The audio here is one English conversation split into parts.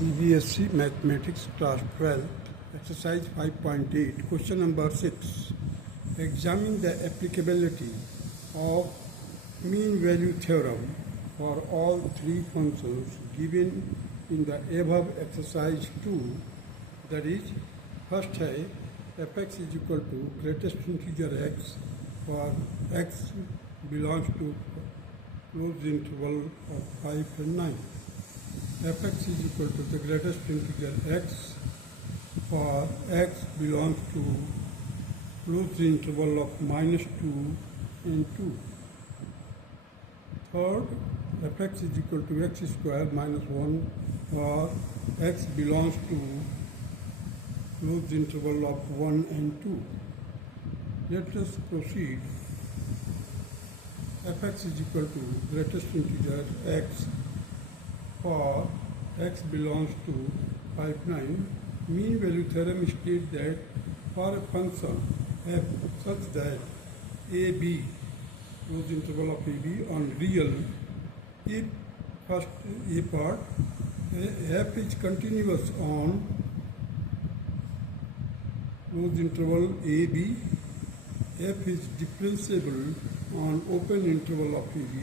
CBSE Mathematics Class 12, Exercise 5.8, Question number 6. Examine the applicability of mean value theorem for all three functions given in the above exercise 2. That is, first है fx is equal to greatest integer x for x belongs to closed interval of 5 and 9. Fx is equal to the greatest integer x for x belongs to closed interval of -2 and 2. Third, fx is equal to x square minus 1 for x belongs to closed interval of 1 and 2. Let us proceed. Fx is equal to greatest integer x for x belongs to 5, 9. Mean value theorem states that for a function f such that ab, closed interval of ab, on real, if first a part, f is continuous on closed interval ab, f is differentiable on open interval of ab,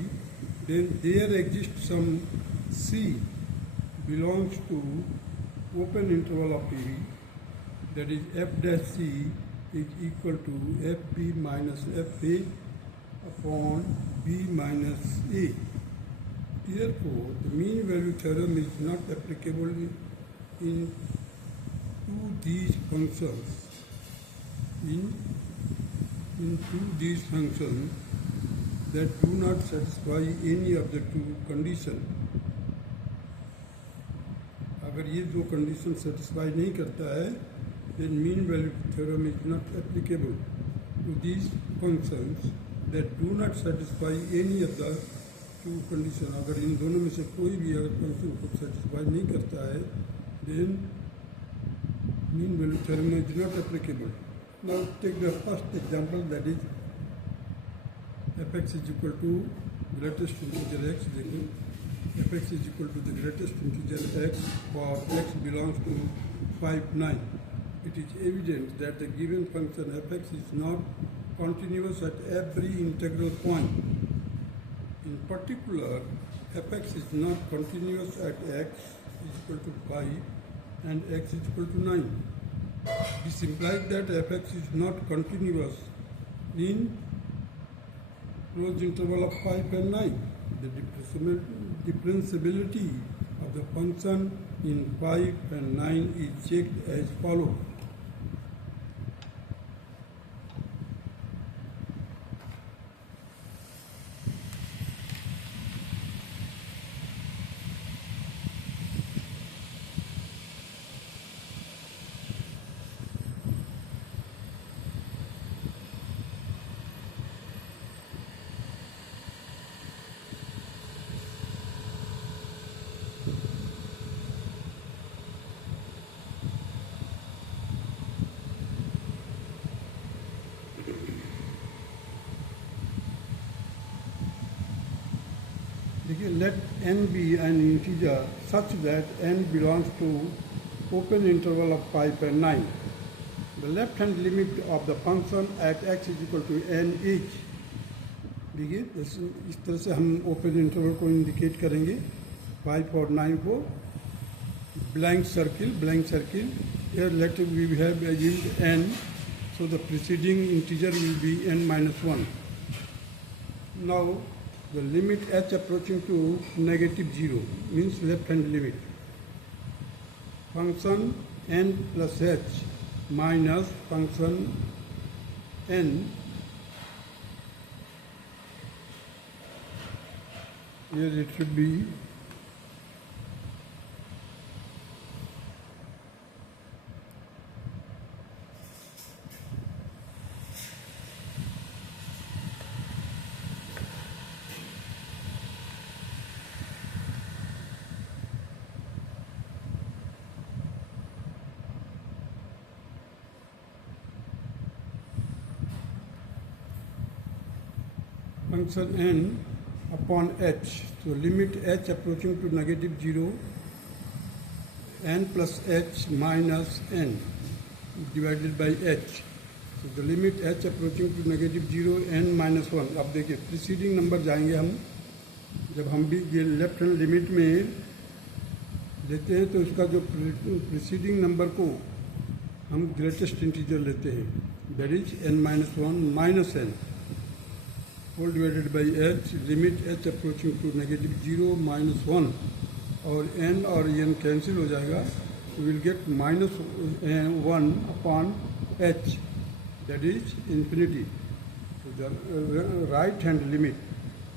then there exists some c belongs to open interval of ab, that is f dash c is equal to fb minus fa upon b minus a. Therefore, the mean value theorem is not applicable in these functions. Into these functions that do not satisfy any of the two conditions. अगर ये दो condition satisfy नहीं करता है, then mean value theorem is not applicable to these functions that do not satisfy any of the two conditions. अगर इन दोनों में से कोई भी अगर फंक्शन को सेटिस्फाई नहीं करता है, then mean value theorem is not applicable. Now take the first example, that is fx is equal to greatest integer x. Fx is equal to the greatest integer x for x belongs to 5, 9. It is evident that the given function fx is not continuous at every integral point. In particular, fx is not continuous at x is equal to 5 and x is equal to 9. This implies that fx is not continuous in closed interval of 5 and 9. The differentiability of the function in 5 and 9 is checked as follows. Let n be an integer such that n belongs to open interval of 5 and 9. The left hand limit of the function at x is equal to n is. देखिए इस तरह से हम open interval को indicate करेंगे, 5 और 9 को. blank circle. Here let we have assumed n, so the preceding integer will be n minus 1. Now the limit h approaching to -0 means left hand limit. Function n plus h minus function n, here it should be function n upon h. So limit h approaching to -0 n plus h minus n divided by h. So the limit h approaching to negative 0 n minus 1. अब देखिए preceding number जाएंगे हम, जब हम भी ये left hand limit में लेते हैं तो इसका जो प्रीसीडिंग नंबर को हम ग्रेटेस्ट इंटीजर लेते हैं, that is n minus 1 minus n whole divided by h, limit h approaching to negative 0 minus 1, और n और n कैंसिल हो जाएगा, we will get minus 1 upon h, that is infinity. So the right hand limit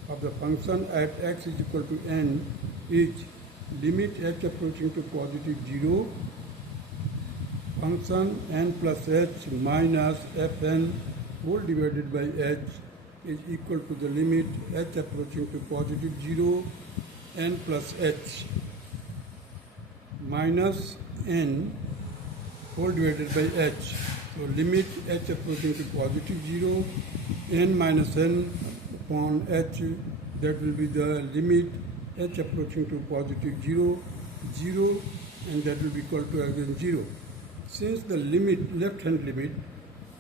of the function at x is equal to n is limit h approaching to positive 0, function n plus h minus fn whole divided by h is equal to the limit h approaching to positive 0 n plus h minus n whole divided by h. So limit h approaching to positive 0 n minus n upon h, that will be the limit h approaching to positive 0 0, and that will be equal to again 0. Since the limit, left hand limit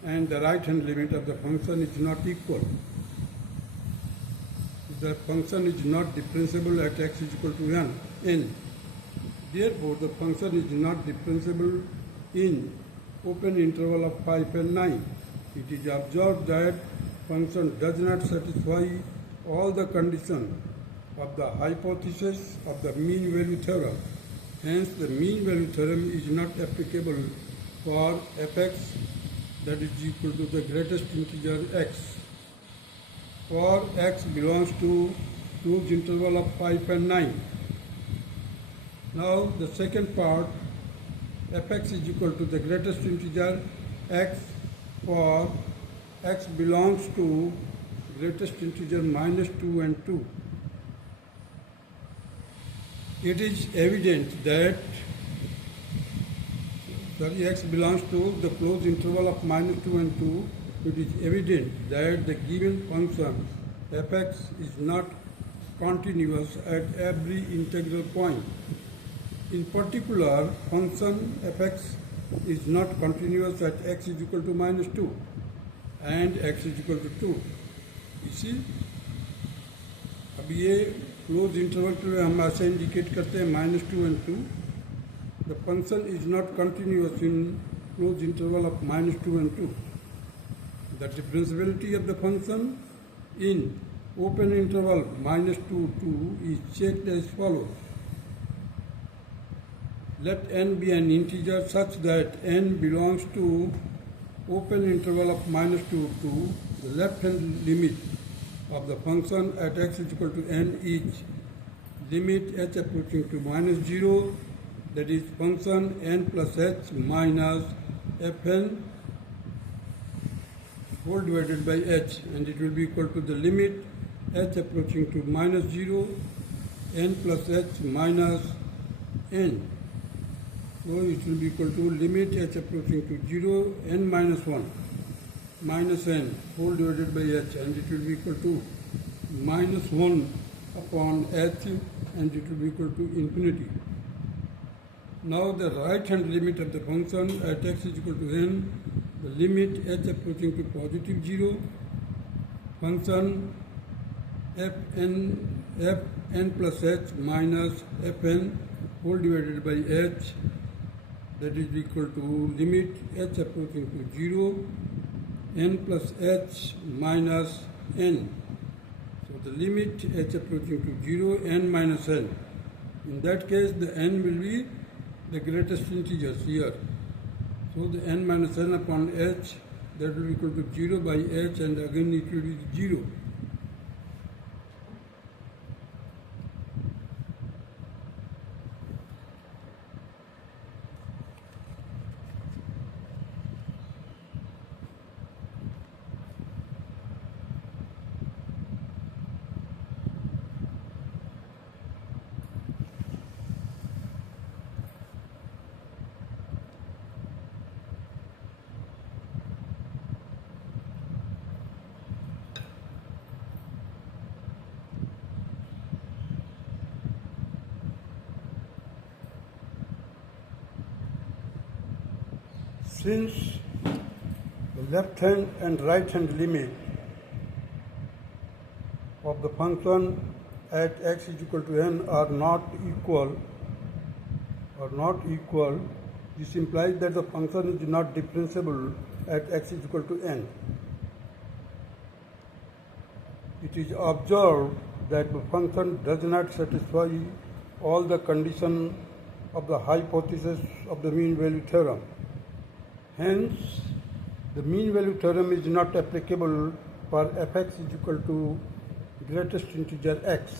and the right hand limit of the function is not equal, the function is not differentiable at x is equal to n. Therefore, the function is not differentiable in open interval of 5 and 9. It is observed that function does not satisfy all the conditions of the hypothesis of the mean value theorem. Hence, the mean value theorem is not applicable for fx that is equal to the greatest integer x. For x belongs to closed interval of 5 and 9. Now the second part, fx is equal to the greatest integer x for x belongs to greatest integer minus 2 and 2. It is evident that x belongs to the closed interval of minus 2 and 2. It is evident that the given function fx is not continuous at every integral point. In particular, function fx is not continuous at x is equal to minus 2 and x is equal to 2. You see, अब ये close interval पे हम ऐसे indicate करते हैं minus 2 and 2. The function is not continuous in closed interval of minus 2 and 2. The differentiability of the function in open interval minus 2 2 is checked as follows. Let n be an integer such that n belongs to open interval of minus 2 2. The left hand limit of the function at x is equal to n is limit h approaching to minus 0, that is function n plus h minus fn whole divided by h, and it will be equal to the limit h approaching to minus 0 n plus h minus n. So it will be equal to limit h approaching to 0 n minus 1 minus n whole divided by h, and it will be equal to minus 1 upon h, and it will be equal to infinity. Now the right hand limit of the function at x is equal to n, the limit h approaching to positive 0, function fn plus h minus fn whole divided by h, that is equal to limit h approaching to 0 n plus h minus n. So the limit h approaching to 0 n minus n. In that case, the n will be the greatest integers here. So the n minus n upon h, that will be equal to 0 by h, and again it will be 0. since the left hand and right hand limit of the function at x is equal to n are not equal, this implies that the function is not differentiable at x is equal to n. It is observed that the function does not satisfy all the conditions of the hypothesis of the mean value theorem. Hence, the mean value theorem is not applicable for fx is equal to greatest integer x.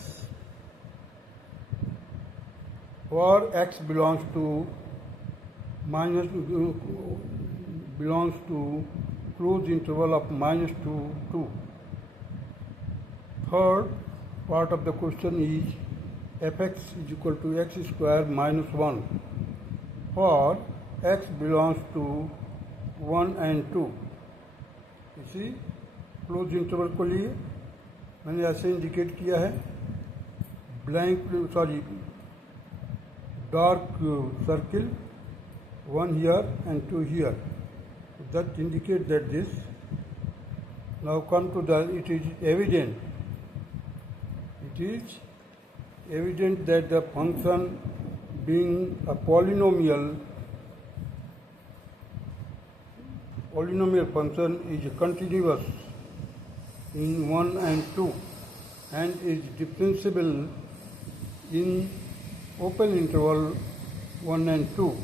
For x belongs to closed interval of minus to 2. Third part of the question is fx is equal to x square minus 1 for x belongs to 1 and 2. इसी close interval को लिए मैंने ऐसे indicate किया है dark circle, 1 here and 2 here. So that indicates that this. Now come to it is evident that the function being a polynomial function is continuous in 1 and 2 and is differentiable in open interval 1 and 2.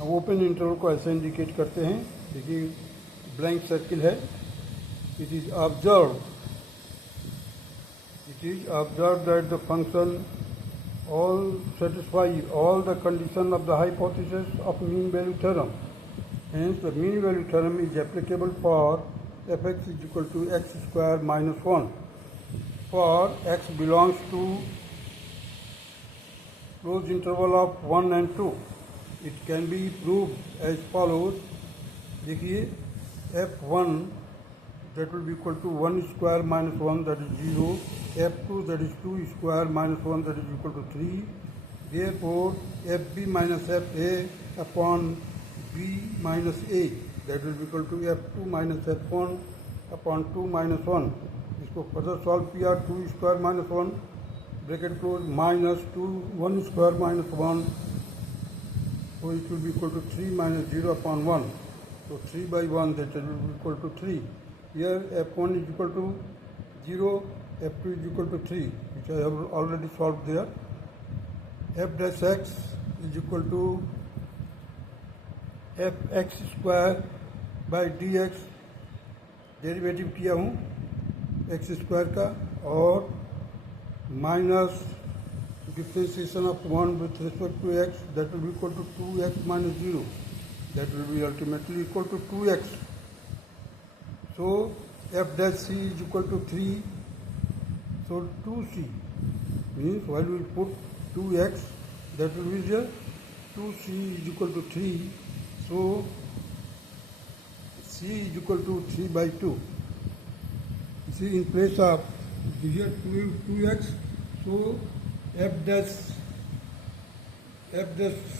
अब open interval को ऐसे indicate करते हैं, देखिए blank circle है. It is observed that the function all satisfies all the conditions of the hypothesis of mean value theorem. Hence, the mean value theorem is applicable for fx is equal to x square minus 1 for x belongs to closed interval of 1 and 2. It can be proved as follows. देखिए f1 that will be equal to 1 square minus 1 that is 0, f2 that is 2 square minus 1 that is equal to 3. Therefore, fb minus fa upon b minus a that will be equal to f2 minus f1 upon 2 minus 1. इसको further solve किया 2 square minus 1 bracket close minus 1 square minus 1, so it will be equal to 3 minus 0 upon 1. So 3 by 1 that will be equal to 3. Here f1 is equal to 0, f2 is equal to 3, which I have already solved there. F dash x is equal to fx square by dx, derivative किया हूँ x square का, और minus differentiation of 1 with respect to x, that will be equal to 2x minus 0, that will be ultimately equal to 2x. So f dash c is equal to 3, so 2c means while we put 2x, that will be there, 2c is equal to 3, so c is equal to 3 by 2. You see, in place of here 2x, so f dash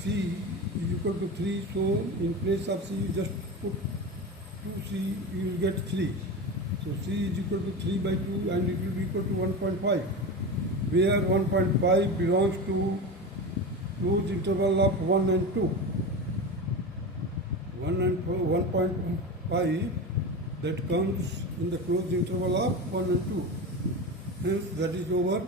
c is equal to 3, so in place of c you just put 2c, you will get 3. So c is equal to 3 by 2 and it will be equal to 1.5, where 1.5 belongs to closed interval of 1 and 2. 1.5 that comes in the closed interval of 1 and 2. Hence that is over